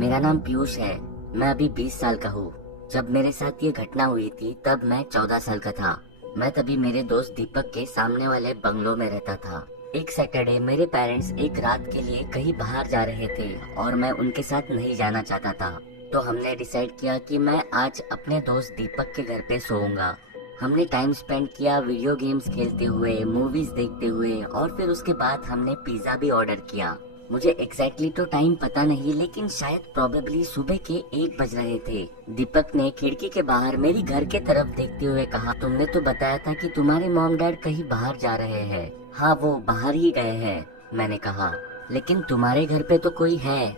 मेरा नाम पीयूष है। मैं अभी 20 साल का हूँ। जब मेरे साथ ये घटना हुई थी तब मैं 14 साल का था। मैं तभी मेरे दोस्त दीपक के सामने वाले बंगलों में रहता था। एक सैटरडे मेरे पेरेंट्स एक रात के लिए कहीं बाहर जा रहे थे और मैं उनके साथ नहीं जाना चाहता था। तो हमने डिसाइड किया कि मैं आज अपने दोस्त दीपक के घर पे सोऊंगा। हमने टाइम स्पेंड किया वीडियो गेम्स खेलते हुए, मूवीज देखते हुए, और फिर उसके बाद हमने पिज्जा भी ऑर्डर किया। मुझे एग्जैक्टली तो टाइम पता नहीं, लेकिन शायद प्रोबेबली सुबह के 1 बज रहे थे। दीपक ने खिड़की के बाहर मेरी घर के तरफ देखते हुए कहा, तुमने तो बताया था कि तुम्हारे मॉम डैड कहीं बाहर जा रहे हैं। हाँ, वो बाहर ही गए हैं, मैंने कहा। लेकिन तुम्हारे घर पे तो कोई है,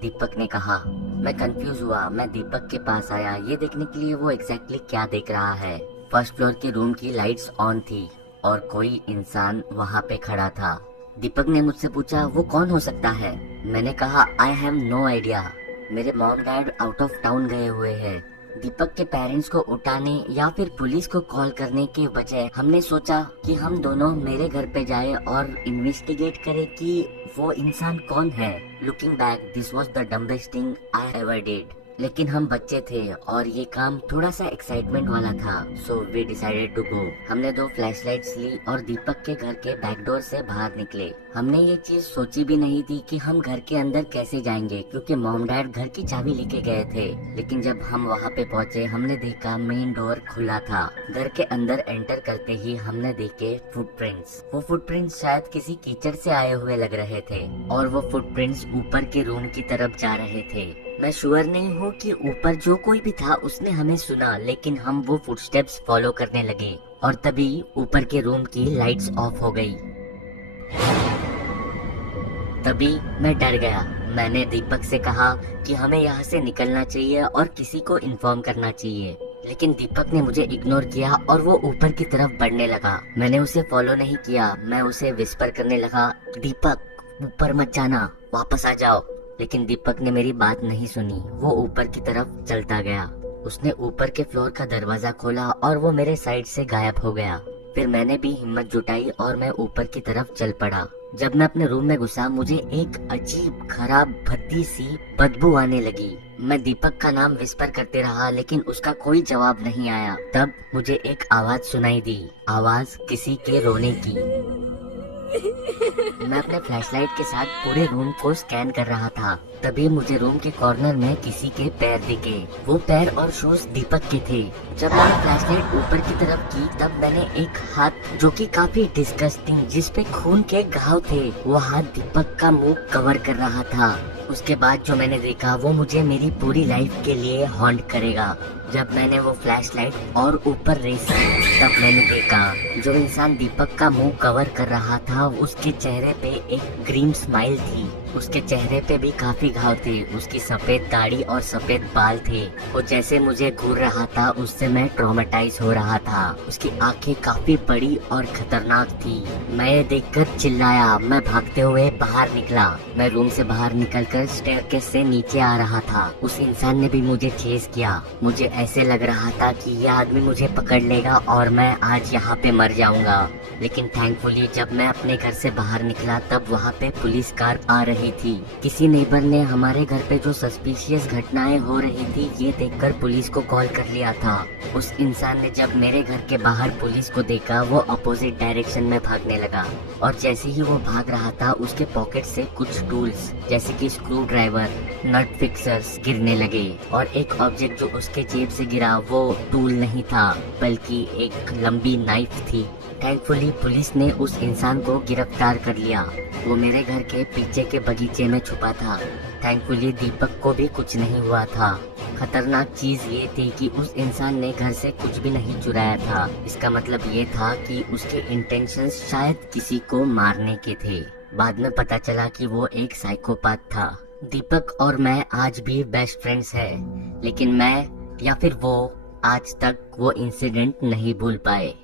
दीपक ने कहा। मैं कंफ्यूज हुआ। मैं दीपक के पास आया ये देखने के लिए वो एग्जैक्टली क्या देख रहा है। फर्स्ट फ्लोर के रूम की लाइट्स ऑन थी और कोई इंसान वहाँ पे खड़ा था। दीपक ने मुझसे पूछा, वो कौन हो सकता है? मैंने कहा, आई हैव नो आइडिया। मेरे mom dad out of town गए हुए हैं। दीपक के पेरेंट्स को उठाने या फिर पुलिस को कॉल करने के बजाय हमने सोचा कि हम दोनों मेरे घर पे जाए और इन्वेस्टिगेट करें कि वो इंसान कौन है। Looking back, this was the dumbest thing I ever did. लेकिन हम बच्चे थे और ये काम थोड़ा सा एक्साइटमेंट वाला था, so we decided to go. हमने 2 फ्लैशलाइट्स ली और दीपक के घर के बैकडोर से बाहर निकले। हमने ये चीज सोची भी नहीं थी कि हम घर के अंदर कैसे जाएंगे, क्योंकि मॉम डैड घर की चाबी लेके गए थे। लेकिन जब हम वहाँ पे पहुँचे हमने देखा मेन डोर खुला था। घर के अंदर एंटर करते ही हमने देखे फुटप्रिंट्स। वो फुटप्रिंट्स शायद किसी कीचड़ से आए हुए लग रहे थे और वो फुटप्रिंट्स ऊपर के रूम की तरफ जा रहे थे। मैं श्योर नहीं हूँ कि ऊपर जो कोई भी था उसने हमें सुना, लेकिन हम वो फुटस्टेप्स फॉलो करने लगे और तभी ऊपर के रूम की लाइट्स ऑफ हो गई। तभी मैं डर गया। मैंने दीपक से कहा कि हमें यहाँ से निकलना चाहिए और किसी को इन्फॉर्म करना चाहिए, लेकिन दीपक ने मुझे इग्नोर किया और वो ऊपर की तरफ बढ़ने लगा। मैंने उसे फॉलो नहीं किया। मैं उसे विस्पर करने लगा, दीपक ऊपर मत जाना, वापस आ जाओ। लेकिन दीपक ने मेरी बात नहीं सुनी। वो ऊपर की तरफ चलता गया। उसने ऊपर के फ्लोर का दरवाजा खोला और वो मेरे साइड से गायब हो गया। फिर मैंने भी हिम्मत जुटाई और मैं ऊपर की तरफ चल पड़ा। जब मैं अपने रूम में घुसा मुझे एक अजीब खराब भद्दी सी बदबू आने लगी। मैं दीपक का नाम विस्पर करते रहा लेकिन उसका कोई जवाब नहीं आया। तब मुझे एक आवाज सुनाई दी, आवाज किसी के रोने की। मैं अपने फ्लैशलाइट के साथ पूरे रूम को स्कैन कर रहा था। तभी मुझे रूम के कॉर्नर में किसी के पैर दिखे। वो पैर और शूज दीपक के थे। जब मैंने फ्लैशलाइट ऊपर की तरफ की तब मैंने एक हाथ, जो कि काफी डिस्गस्टिंग, जिसपे खून के घाव थे, वो हाथ दीपक का मुंह कवर कर रहा था। उसके बाद जो मैंने देखा वो मुझे मेरी पूरी लाइफ के लिए हॉन्ट करेगा। जब मैंने वो फ्लैशलाइट और ऊपर रेस की तब मैंने देखा जो इंसान दीपक का मुंह कवर कर रहा था उसके चेहरे पे एक ग्रीन स्माइल थी। उसके चेहरे पे भी काफी घाव थे। उसकी सफेद दाढ़ी और सफेद बाल थे। वो जैसे मुझे घूर रहा था उससे मैं ट्रॉमेटाइज हो रहा था। उसकी आंखें काफी बड़ी और खतरनाक थी। मैं ये देखकर चिल्लाया। मैं भागते हुए बाहर निकला। मैं रूम से बाहर निकलकर स्टेयरकेस से नीचे आ रहा था। उस इंसान ने भी मुझे चेस किया। मुझे ऐसे लग रहा था कि यह आदमी मुझे पकड़ लेगा और मैं आज यहाँ पे मर जाऊंगा। लेकिन थैंकफुली जब मैं अपने घर से बाहर निकला तब वहाँ पे पुलिस कार आ रही थी। किसी नेबर ने हमारे घर पे जो सस्पिशियस घटनाएं हो रही थी ये देखकर पुलिस को कॉल कर लिया था। उस इंसान ने जब मेरे घर के बाहर पुलिस को देखा वो अपोजिट डायरेक्शन में भागने लगा और जैसे ही वो भाग रहा था उसके पॉकेट से कुछ टूल्स जैसे कि स्क्रू ड्राइवर, नट फिक्सर्स गिरने लगे और एक ऑब्जेक्ट जो उसके जेब से गिरा वो टूल नहीं था बल्कि एक लंबी नाइफ थी। थैंकफुली पुलिस ने उस इंसान को गिरफ्तार कर लिया। वो मेरे घर के पीछे के बगीचे में छुपा था। थैंकफुली दीपक को भी कुछ नहीं हुआ था। खतरनाक चीज ये थी कि उस इंसान ने घर से कुछ भी नहीं चुराया था। इसका मतलब ये था कि उसके इंटेंशंस शायद किसी को मारने के थे। बाद में पता चला कि वो एक साइकोपाथ था। दीपक और मैं आज भी बेस्ट फ्रेंड्स हैं, लेकिन मैं या फिर वो आज तक वो इंसिडेंट नहीं भूल पाए।